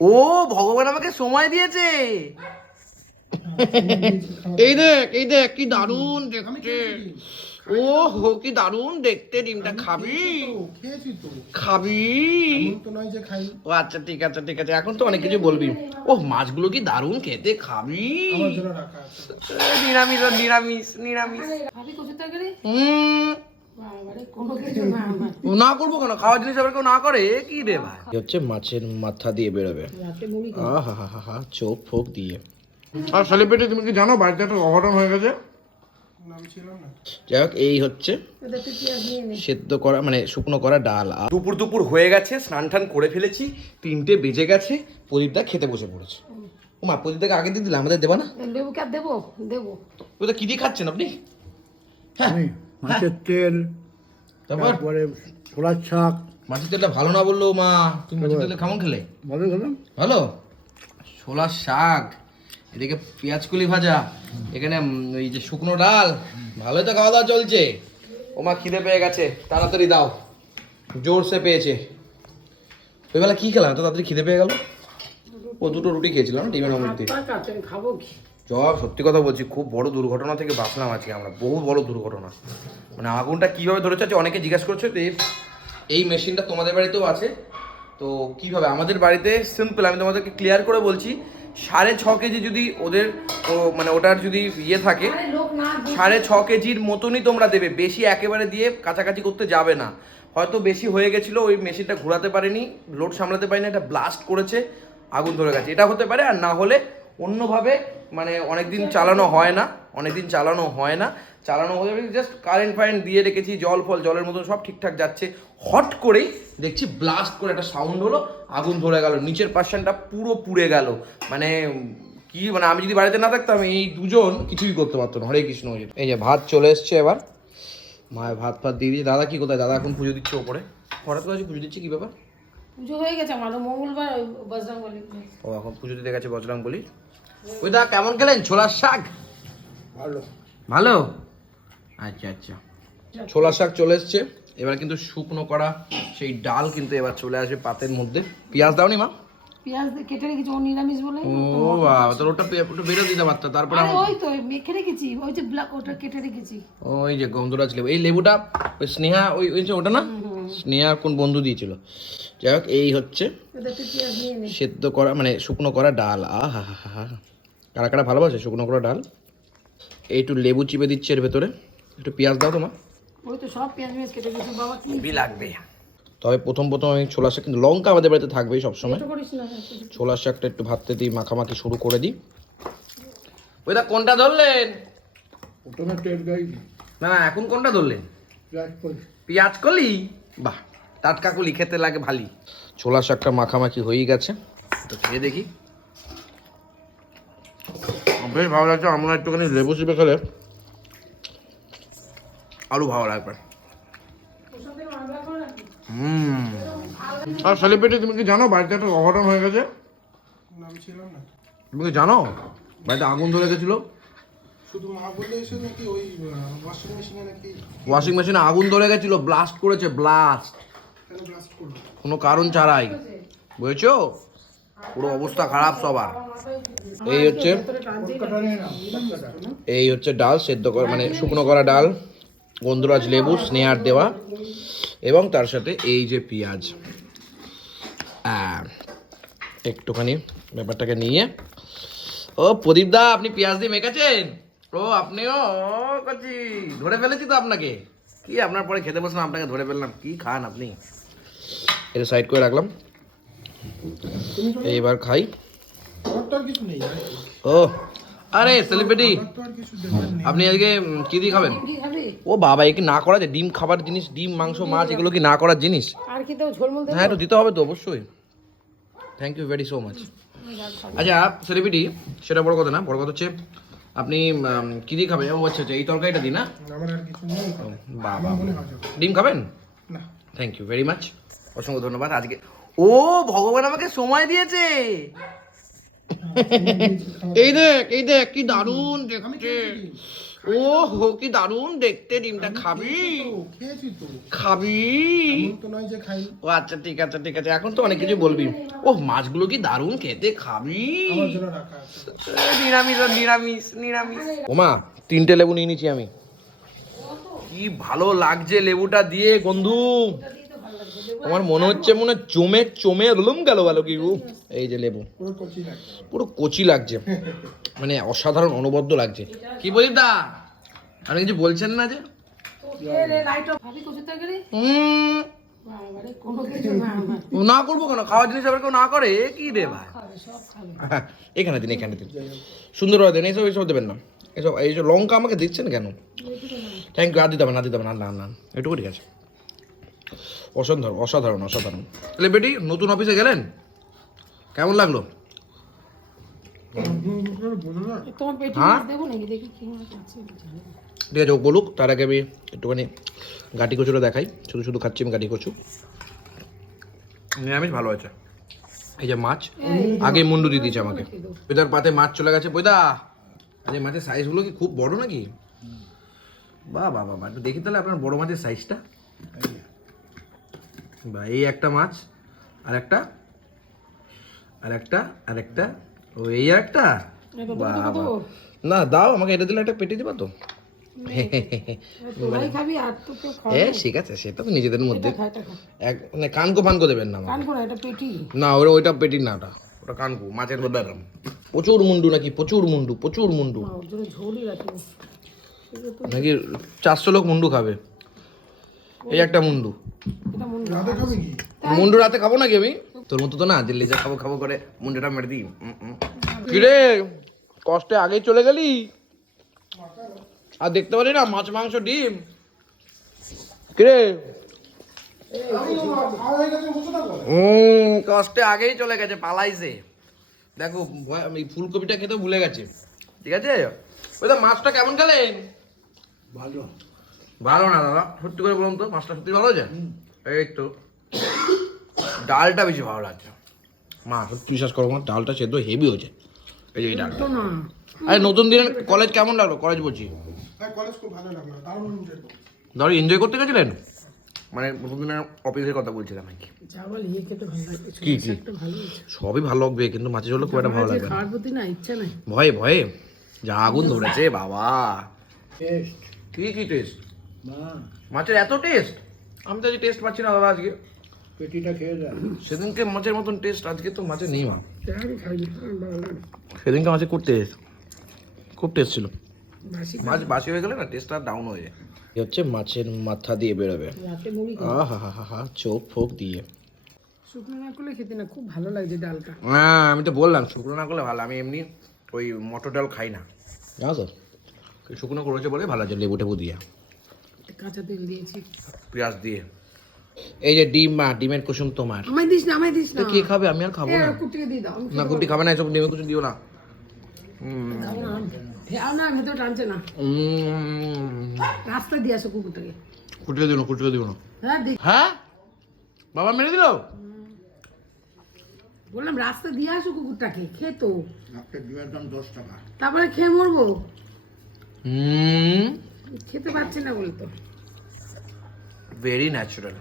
ও ভগবান আমাকে সময় দিয়েছে। এই দেখ এই দেখ কি দারুণ দেখতে। ও হো কি দারুণ দেখতে ডিমটা খাবি? খাবি? এমন তো নয় যে খাই। ও আচ্ছা ঠিক আছে ঠিক আছে এখন তো অনেক কিছু বলবি। ও মাছগুলো কি দারুণ খেতে খাবি? নিরামিষ আর নিরামিষ। নিরামিষ হুম। না আমার। ও না করব কেন? খাওয়ার জিনিস আবার কেউ না করে? কি রে ভাই হচ্ছে মাছের মাথা দিয়ে বেরোবে। রাতে মুড়ি হা হা হা চোখ ফোক দিয়ে। আর সেলিব্রিটি তুমি কি জানো বাড়িতে একটা অঘটন হয়ে গেছে? নাম ছিলাম না। যাই হোক এই হচ্ছে সেদ্ধ করা মানে শুকনো করা ডাল। দুপুর দুপুর হয়ে গেছে স্নান টান করে ফেলেছি তিনটে বেজে গেছে প্রদীপদা খেতে বসে পড়েছে। ও মা প্রদীপদাকে আগে দিয়ে দিলে আমাদের দেবা না? লেবু কে দেবো? দেবো। ওটা কি দিয়ে খাচ্ছেন আপনি? আমি মাছের তেল তারপর? তারপরে ছোলার শাক। মাছের তেলটা ভালো না বলল মা তুমি মাছের তেলটা কেমন খেলে? ভালো খেলাম। ভালো? ছোলার শাক এদিকে পেঁয়াজ কলি ভাজা এখানে ওই যে শুকনো ডাল ভালোই তো খাওয়া দাওয়া চলছে। ও মা খিদে পেয়ে গেছে তাড়াতাড়ি দাও। জোরসে পেয়েছে। ওই বেলা কি খেলাম? তো তাড়াতাড়ি খিদে পেয়ে গেল? ও দুটো রুটি খেয়েছিলাম ডিমের অমৃত আমি খাব কি? জব সত্যি কথা বলছি খুব বড় দুর্ঘটনা থেকে বাঁচলাম আজকে আমরা বহু বড় দুর্ঘটনা। মানে আগুনটা কীভাবে ধরেছে আজকে অনেকে জিজ্ঞেস করছে তো এই- মেশিনটা তোমাদের বাড়িতেও আছে? তো কীভাবে? আমাদের বাড়িতে সিম্পল আমি তোমাদেরকে ক্লিয়ার করে বলছি সাড়ে ছ কেজি যদি ওদের ও মানে ওটার যদি ইয়ে থাকে সাড়ে ছ কেজির মতনই তোমরা দেবে বেশি একেবারে দিয়ে কাছাকাছি করতে যাবে না। হয়তো বেশি হয়ে গেছিল ওই মেশিনটা ঘোরাতে পারেনি লোড সামলাতে পারেনি এটা ব্লাস্ট করেছে আগুন ধরে গেছে। এটা হতে পারে আর না হলে অন্যভাবে মানে অনেকদিন চালানো হয় না অনেকদিন চালানো হয় না। চালানো হয়ে জাস্ট কারেন্ট ফারেন্ট দিয়ে রেখেছি জল ফল জলের মতন সব ঠিকঠাক যাচ্ছে। হট করেই দেখছি ব্লাস্ট করে একটা সাউন্ড হলো আগুন ধরে গেল নিচের পার্সেন্টটা পুরো পুড়ে গেল। মানে কি মানে আমি যদি বাড়িতে না থাকতাম এই দুজন কিছুই করতে পারতো না। হরে কৃষ্ণ এই যে ভাত চলে এসছে এবার। মায়ের ভাত ফাত দিয়ে দিয়েছে। দাদা কি কোথায়? দাদা এখন পুজো দিচ্ছে ওপরে। হঠাৎ করে পুজো দিচ্ছে কি ব্যাপার? পুজো হয়ে গেছে আমার। মঙ্গলবার বজরং বলি ও এখন পুজো দিতে গেছে বজরাং বলি ওই দা কেমন খেলেন? ছোলার শাক? ভালো। ভালো? আচ্ছা আচ্ছা। ছোলা শাক চলে এসছে। এবার কিন্তু শুকনো করা সেই ডাল কিন্তু এবার চলে আসবে পাতের মধ্যে। পেঁয়াজ দাও নি মা? পেঁয়াজ দিয়ে কেটে রেখেছি ও নিরামিষ বলে ও বাবা তোর ওটা ওটা বেরো দিতে পারতো তারপরে আরে ওই তো মেখে রেখেছি ওই যে ব্ল্যাক ওটা কেটে রেখেছি। ওই যে গন্ধরাজ লেবু এই লেবুটা ওই স্নেহা ওই ওই যে ওটা না? স্নেহা কোন বন্ধু দিয়েছিল। যাই হোক এই হচ্ছে সেদ্ধ করা মানে শুকনো করা ডাল। আহা হা হা হা। কারা কারা ভালোবাসে শুকনো করা ডাল? এই একটু লেবু চিপে দিচ্ছে এর ভেতরে। একটু পেঁয়াজ দাও তোমার। ওই তো সব পেঁয়াজ কেটে রেখেছি বাবা কি লাগবে। তবে প্রথম প্রথম আমি ছোলা শাক কিন্তু লঙ্কা আমাদের বাড়িতে থাকবেই সবসময়। ছোলা শাকটা একটু ভাততে দিই মাখামাখি শুরু করে দিই। ওই দা কোনটা ধরলেন? না না এখন কোনটা ধরলেন? পেঁয়াজ কলি? বাহ টাটকা কলি খেতে লাগে ভালি। ছোলা শাকটা মাখামাখি হয়েই গেছে। তো খেয়ে দেখি। বেশ ভালো লাগছে আমরা একটুখানি লেবু চিপে খেলে আরও ভালো লাগবে। হুম। আর সেলিব্রিটি তুমি কি জানো বাড়িতে একটা অঘটন হয়ে গেছে? তুমি কি জানো? বাড়িতে আগুন ধরে গেছিল? ওয়াশিং মেশিনে আগুন ধরে গেছিল ব্লাস্ট করেছে ব্লাস্ট কোনো কারণ ছাড়াই। বুঝেছ? পুরো অবস্থা খারাপ সবার। এই হচ্ছে এই হচ্ছে ডাল সেদ্ধ করা মানে শুকনো করা ডাল গন্ধরাজ লেবু স্নেহার দেওয়া। এবং তার সাথে এই যে পেঁয়াজ। একটুখানি ব্যাপারটাকে নিয়ে। ও প্রদীপ দা আপনি পেঁয়াজ দিয়ে মেখেছেন? ও আপনিও? কচি ধরে ফেলেছি তো আপনাকে। কি আপনার পরে খেতে বসলাম আপনাকে ধরে ফেললাম। কি খান আপনি? এটা সাইড করে রাখলাম। এইবার খাই। কিছু ও আরে সেলিব্রিটি তো আপনি আজকে কি দিয়ে খাবেন? ও বাবা এ কি না করা যায়? ডিম খাবার জিনিস ডিম মাংস মাছ এগুলো কি না করার জিনিস? আর কি ঝোলমোল দেবো? হ্যাঁ একটু দিতে হবে তো অবশ্যই। Thank you very so much আচ্ছা সেলিব্রিটি সেটা বড় কথা না বড় কথা হচ্ছে আপনি কি দিয়ে খাবেন? ও আচ্ছা আচ্ছা এই তরকারিটা দিই না? আমার আর কিছু বাবা। ডিম খাবেন? না। থ্যাংক ইউ ভেরি মাচ অসংখ্য ধন্যবাদ আজকে। ও ভগবান আমাকে সময় দিয়েছে। এই দেখ এই দেখ কি দারুণ দেখতে। ও হো কি দারুণ দেখতে ডিমটা। খাবি? খাবি? এমন তো নয় যে খাই। ও আচ্ছা ঠিক আছে ঠিক আছে। এখন তো অনেক কিছু বলবি। ও মাছগুলো কি দারুণ খেতে। খাবি? আমার জন্য রাখা আছে। এ, নিরামিষ আর নিরামিষ। নিরামিষ ওমা তিনটে লেবু নিয়ে নিচ্ছি আমি। কি ভালো লাগছে লেবুটা দিয়ে বন্ধু আমার মনে হচ্ছে মনে হয় জমে চমে রুলুম গেল ভালো কি এই যে লেবু। পুরো কচি লাগছে। মানে অসাধারণ অনবদ্য লাগছে। কি বলি দা? আপনি কিছু বলছেন না যে? না করব কেন? খাওয়ার জিনিস আবার কেউ না করে? কি রে ভাই? এখানে দিন এখানে দিন। সুন্দর দেন এইসব এইসব দেবেন না। এসব এই যে লঙ্কা আমাকে দিচ্ছেন কেন? থ্যাংক ইউ আর দিতে হবে না দিতে হবে না না না। এটুকু ঠিক আছে। অসাধারণ অসাধারণ অসাধারণ। তাহলে বেটি নতুন অফিসে গেলেন? কেমন লাগল? হ্যাঁ? মাছ দেবো নাকি? দেখি কি মাছ আছে। জানি না। ঠিক আছে ও বলুক তার আগে আমি একটুখানি গাটি কচুটা দেখাই। শুধু শুধু খাচ্ছি আমি গাটি কচু। নিরামিষ ভালো আছে এই যে মাছ আগে মুন্ডু দিয়ে দিয়েছে আমাকে। বেদার পাতে মাছ চলে গেছে। বৈদা আরে মাছের সাইজগুলো কি খুব বড় নাকি? বাহ বাহ বাহ বাহ, একটু দেখি তাহলে আপনার বড় মাছের সাইজটা বা এই একটা মাছ আর একটা আর একটা আর একটা ও এই আর একটা? না দাও আমাকে এটা দিলে একটা পেটে দিবা তো। এ ঠিক আছে সেটা তো নিজেদের মধ্যে এক মানে কানকো ফানকো দেবেন না না ওটা ওইটা না ওটা ওটা কানকু মাছের মধ্যে প্রচুর মুন্ডু নাকি প্রচুর মুন্ডু প্রচুর মুন্ডু। নাকি চারশো লোক মুন্ডু খাবে? এই একটা মুন্ডু। এটা রাতে মুন্ডু রাতে খাব নাকি আমি? তোর মতো তো না দিল্লি যা খাব খাব করে মুন্ডুটা মেরে দিই। কিরে কষ্টে আগেই চলে গেলি? আর দেখতে পারি না মাছ মাংস ডিম? কিরে? উম, কষ্টে আগেই চলে গেছে পালাইছে। দেখো ফুলকপিটা খেতে ভুলে গেছে। ঠিক আছে? ওই তো মাছটা কেমন খেলেন ভালো। ভালো না দাদা। সত্যি করে বলুন তো মাছটা সত্যি ভালো আছে এই তো। ডালটা বেশি ভালো লাগছে। মা সত্যি বিশ্বাস করো মা ডালটা সেদ্ধ হেভি হয়েছে। এই যে এই ডালটা। না। আরে নতুন দিনের কলেজ কেমন লাগল? কলেজ বলছি। হ্যাঁ কলেজ খুব ভালো লাগল। দারুণ এনজয় ধরো এনজয় করতে গেছিলেন? মানে নতুন দিনের অফিসের কথা বলছিলাম আর কি। ইয়ে কি হয়েছে সবই ভালো লাগবে কিন্তু মাছের ঝোলও খুব একটা ভালো লাগবে খাওয়ার প্রতি না ইচ্ছা নাই। ভয়ে ভয়ে। যা আগুন ধরেছে বাবা। টেস্ট কি কি টেস্ট না মাছের এত টেস্ট আমি তো আজকে টেস্ট পাচ্ছি না দাদা আজকে। পেটিটা খেয়ে যায় সেদিনকে মাছের মতন টেস্ট আজকে তো মাছের নেই মা। সেদিনকে মাছের খুব টেস্ট খুব টেস্ট ছিল। মাছ বাসি হয়ে গেলে না টেস্টটা ডাউন হয়ে যায়। হচ্ছে মাছের মাথা দিয়ে বেরোবে। আহা হা হা হা চোখ ফোক দিয়ে। শুকনো না করলে খেতে না খুব ভালো লাগছে ডালটা। হ্যাঁ আমি তো বললাম শুকনো না করলে ভালো আমি এমনি ওই মটর ডাল খাই না। জানো তো শুকনো করেছে বলে ভালো আছে লেবু টেবু দিয়ে। কাঁচা তেল দিয়েছি। পেঁয়াজ দিয়ে। এই যে ডিম মা ডিমের কুসুম তোমার। আমায় দিস না আমায় দিস না। কে খাবে? আমি আর খাব না। কুটিকে দিয়ে দাও না কুটি খাবে না এসব ডিমের কুসুম দিও না। খাব না ভেতর টানছে না। উম, রাস্তা দিয়ে আসো কুকুরটাকে। কুটিয়ে দিও না কুটিয়ে দিও না। হ্যাঁ হ্যাঁ? বাবা মেরে দিল? বললাম রাস্তা দিয়ে আসো কুকুরটাকে খেতো। একটা ডিমের দাম দশ টাকা। তারপরে খেয়ে মরবো। হুম। খেতে পারছে না বলতো। Very natural